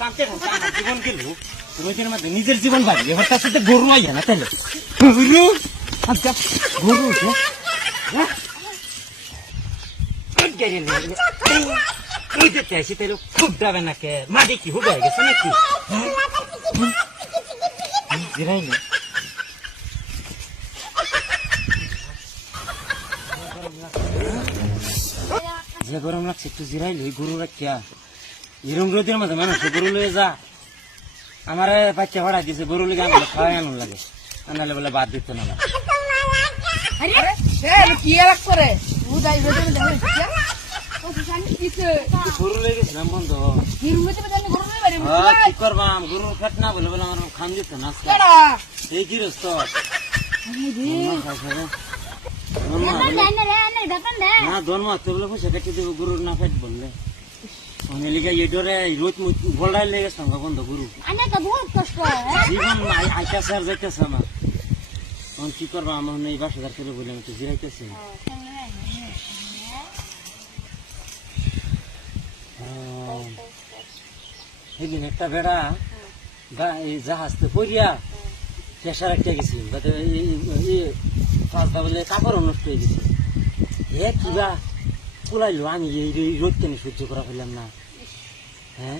টানতে টানতে আমার জীবন গেল তুমি এখানে মধ্যে নিজের জীবন বাড়ি এবার তার সাথে গরু আইয়া না তাহলে গরু আচ্ছা গরু আসি তাই খুব যাবে না কে মাটি কি হুগাই গেছে নাকি জিরাই না যে গরম লাগছে একটু জিরাইল ওই গরু রাখিয়া এরম রোদের মধ্যে মানুষ গরু লয়ে যা আমার বাচ্চা ভাড়া দিয়েছে গরু লিগে আমার খাওয়াই আনুন লাগে আনালে বলে বাদ দিত না গরু লয়ে গেছিলাম বন্ধ কি করবাম গরু ফেট না বলে বলে আমার খান দিত না এই গৃহস্থ না ধর্ম বলে পয়সা কেটে দেবো গরুর না ফেট বললে লিখে এডরে রোজ ভোল্ডাই লেগে সঙ্গে বন্ধ গরু জীবন আইতাছে আর যাইতেছে আমার তখন কি করবো আমার এই 10,000 করে বললাম একটু জিরাইতেছে সেদিন একটা বেড়া জাহাজতে পড়িয়া পেশা রাখতে গেছিল বলে কাপড় নষ্ট হয়ে গেছে কিবা পুলাইলো আমি এই রোদ কেন সহ্য করা পেলাম না হ্যাঁ